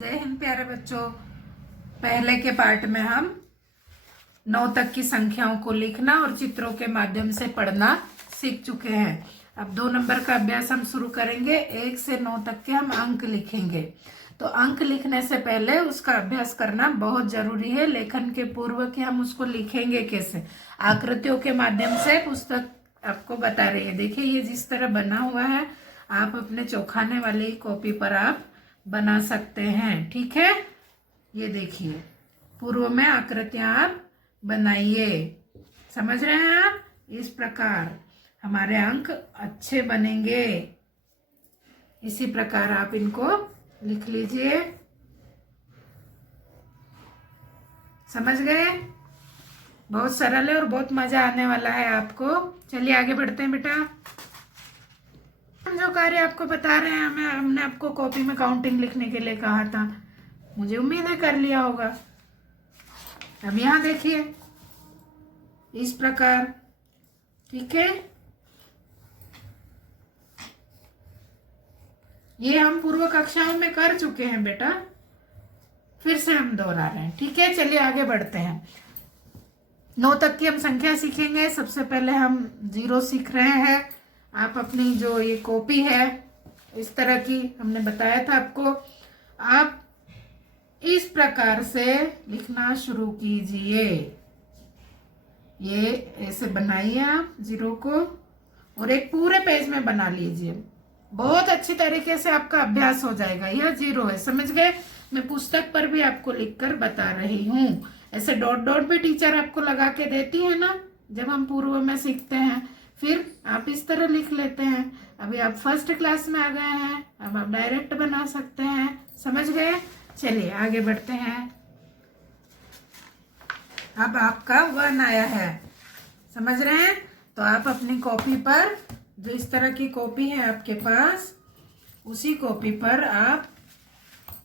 जय हिंद प्यारे बच्चों। पहले के पार्ट में हम 9 तक की संख्याओं को लिखना और चित्रों के माध्यम से पढ़ना सीख चुके हैं। अब 2 नंबर का अभ्यास हम शुरू करेंगे। 1 से 9 तक के हम अंक लिखेंगे। तो अंक लिखने से पहले उसका अभ्यास करना बहुत जरूरी है। लेखन के पूर्व कि हम उसको लिखेंगे कैसे, आकृतियों के माध्यम से पुस्तक आपको बता रही है। देखिए ये जिस तरह बना हुआ है, आप अपने चौखाने वाली कॉपी पर आप बना सकते हैं। ठीक है, ये देखिए पूर्व में आकृतियां आप बनाइए। समझ रहे हैं आप? इस प्रकार हमारे अंक अच्छे बनेंगे। इसी प्रकार आप इनको लिख लीजिए। समझ गए? बहुत सरल है और बहुत मजा आने वाला है आपको। चलिए आगे बढ़ते हैं बेटा। जो कार्य आपको बता रहे हैं, हमने आपको कॉपी में काउंटिंग लिखने के लिए कहा था। मुझे उम्मीद है कर लिया होगा। अब यहाँ देखिए इस प्रकार। ठीक है, ये हम पूर्व कक्षाओं में कर चुके हैं बेटा, फिर से हम दोहरा रहे हैं। ठीक है, चलिए आगे बढ़ते हैं। 9 तक की हम संख्या सीखेंगे। सबसे पहले हम 0 सीख रहे हैं। आप अपनी जो ये कॉपी है इस तरह की, हमने बताया था आपको, आप इस प्रकार से लिखना शुरू कीजिए। ये ऐसे बनाइए आप 0 को और एक पूरे पेज में बना लीजिए। बहुत अच्छी तरीके से आपका अभ्यास हो जाएगा। यह 0 है, समझ गए? मैं पुस्तक पर भी आपको लिखकर बता रही हूँ। ऐसे डॉट डॉट भी टीचर आपको लगा के देती है ना, जब हम पूर्व में सीखते हैं। फिर आप इस तरह लिख लेते हैं। अभी आप फर्स्ट क्लास में आ गए हैं, अब आप डायरेक्ट बना सकते हैं। समझ गए? चलिए आगे बढ़ते हैं। अब आपका 1 आया है, समझ रहे हैं? तो आप अपनी कॉपी पर, जो इस तरह की कॉपी है आपके पास, उसी कॉपी पर आप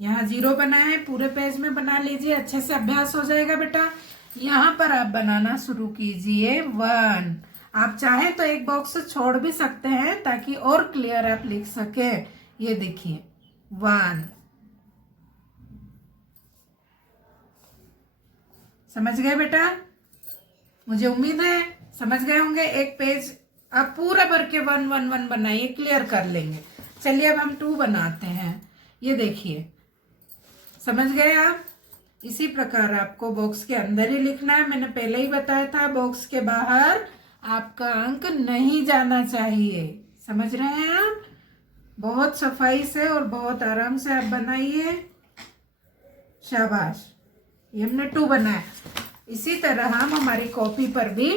यहाँ 0 बनाए हैं, पूरे पेज में बना लीजिए। अच्छे से अभ्यास हो जाएगा बेटा। यहाँ पर आप बनाना शुरू कीजिए 1। आप चाहें तो एक बॉक्स छोड़ भी सकते हैं ताकि और क्लियर आप लिख सके। ये देखिए 1। समझ गए बेटा? मुझे उम्मीद है समझ गए होंगे। एक पेज आप पूरा भर के 1 1 1 बनाइए, क्लियर कर लेंगे। चलिए अब हम 2 बनाते हैं। ये देखिए, समझ गए आप? इसी प्रकार आपको बॉक्स के अंदर ही लिखना है। मैंने पहले ही बताया था, बॉक्स के बाहर आपका अंक नहीं जाना चाहिए। समझ रहे हैं आप? बहुत सफाई से और बहुत आराम से आप बनाइए। शाबाश, ये हमने 2 बनाया। इसी तरह हम हमारी कॉपी पर भी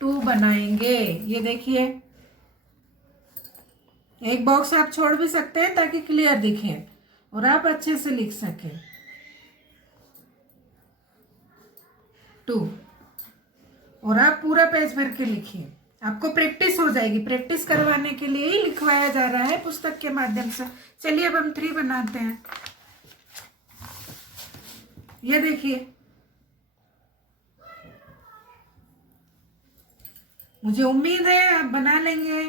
2 बनाएंगे। ये देखिए, एक बॉक्स आप छोड़ भी सकते हैं ताकि क्लियर दिखे और आप अच्छे से लिख सके। 2 और आप पूरा पेज भर के लिखिए। आपको प्रैक्टिस हो जाएगी। प्रैक्टिस करवाने के लिए ही लिखवाया जा रहा है पुस्तक के माध्यम से। चलिए अब हम 3 बनाते हैं। ये देखिए, मुझे उम्मीद है आप बना लेंगे।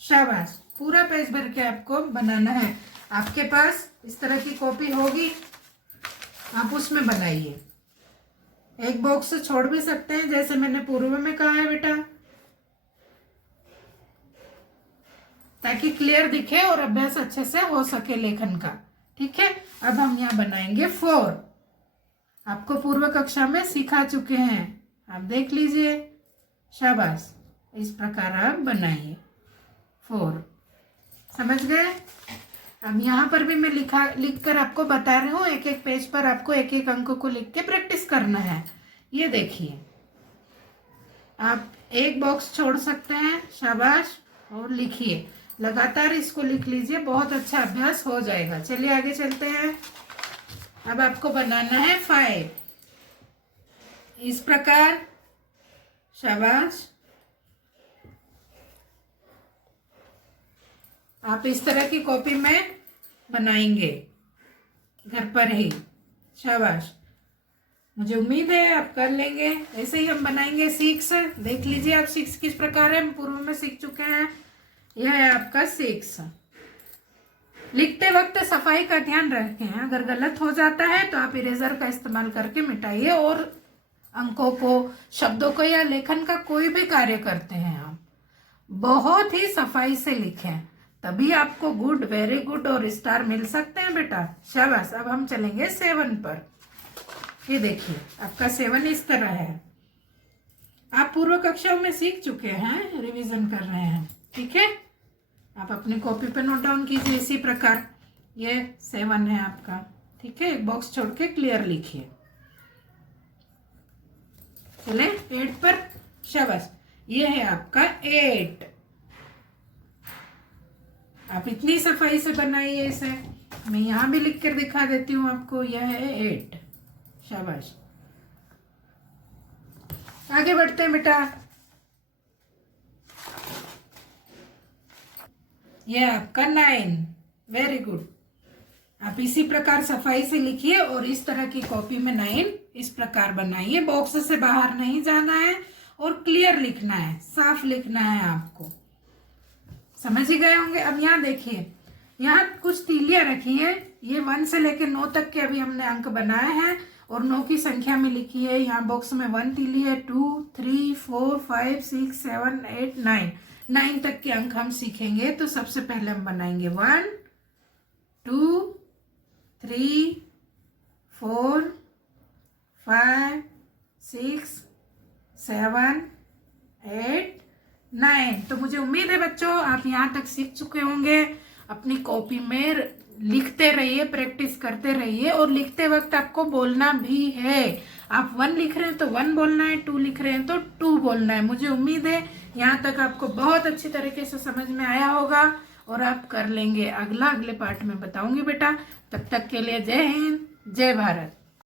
शाबाश, पूरा पेज भर के आपको बनाना है। आपके पास इस तरह की कॉपी होगी, आप उसमें बनाइए। एक बॉक्स छोड़ भी सकते हैं, जैसे मैंने पूर्व में कहा है बेटा, ताकि क्लियर दिखे और अभ्यास अच्छे से हो सके लेखन का। ठीक है, अब हम यहाँ बनाएंगे 4। आपको पूर्व कक्षा में सिखा चुके हैं, आप देख लीजिए। शाबाश, इस प्रकार आप बनाइए 4। समझ गए? अब यहाँ पर भी मैं लिख कर आपको बता रही हूँ। एक एक पेज पर आपको एक एक अंक को लिख के प्रैक्टिस करना है। ये देखिए, आप एक बॉक्स छोड़ सकते हैं। शाबाश, और लिखिए, लगातार इसको लिख लीजिए। बहुत अच्छा अभ्यास हो जाएगा। चलिए आगे चलते हैं। अब आपको बनाना है 5 इस प्रकार। शाबाश, आप इस तरह की कॉपी में बनाएंगे घर पर ही। शाबाश, मुझे उम्मीद है आप कर लेंगे। ऐसे ही हम बनाएंगे 6। देख लीजिए आप 6 किस प्रकार है, हम पूर्व में सीख चुके हैं। यह है आपका 6। लिखते वक्त सफाई का ध्यान रखें, अगर गलत हो जाता है तो आप इरेजर का इस्तेमाल करके मिटाइए। और अंकों को, शब्दों को या लेखन का कोई भी कार्य करते हैं आप, बहुत ही सफाई से लिखें, तभी आपको गुड, वेरी गुड और स्टार मिल सकते हैं बेटा। शाबाश। अब हम चलेंगे 7 पर। ये देखिए आपका 7 इस तरह है। आप पूर्व कक्षाओं में सीख चुके हैं, रिवीजन कर रहे हैं, ठीक है। आप अपनी कॉपी पे नोट डाउन कीजिए इसी प्रकार। ये 7 है आपका, ठीक है। एक बॉक्स छोड़ के क्लियर लिखिए। चले 8 पर। शाबाश। ये है आपका 8। आप इतनी सफाई से बनाइए इसे। मैं यहां भी लिख कर दिखा देती हूं आपको। यह है 8। शाबाश। आगे बढ़ते हैं बेटा। यह आपका 9। Very good. आप इसी प्रकार सफाई से लिखिए और इस तरह की कॉपी में 9 इस प्रकार बनाइए। बॉक्स से बाहर नहीं जाना है और क्लियर लिखना है, साफ लिखना है आपको। समझ ही गए होंगे। अब यहाँ देखिए, यहाँ कुछ तीलियां रखी है। ये 1 से लेकर 9 तक के अभी हमने अंक बनाए हैं और 9 की संख्या में लिखी है। यहाँ बॉक्स में 1 तीली है, 2, 3, 4, 5, 6, 7, 8, 9। 9 तक के अंक हम सीखेंगे। तो सबसे पहले हम बनाएंगे 1, 2, 3, 4, 5, 6, 7, 8, 9। तो मुझे उम्मीद है बच्चों आप यहाँ तक सीख चुके होंगे। अपनी कॉपी में लिखते रहिए, प्रैक्टिस करते रहिए और लिखते वक्त आपको बोलना भी है। आप 1 लिख रहे हैं तो 1 बोलना है, 2 लिख रहे हैं तो 2 बोलना है। मुझे उम्मीद है यहाँ तक आपको बहुत अच्छी तरीके से समझ में आया होगा और आप कर लेंगे। अगले पार्ट में बताऊंगी बेटा। तब तक के लिए जय हिंद, जय भारत।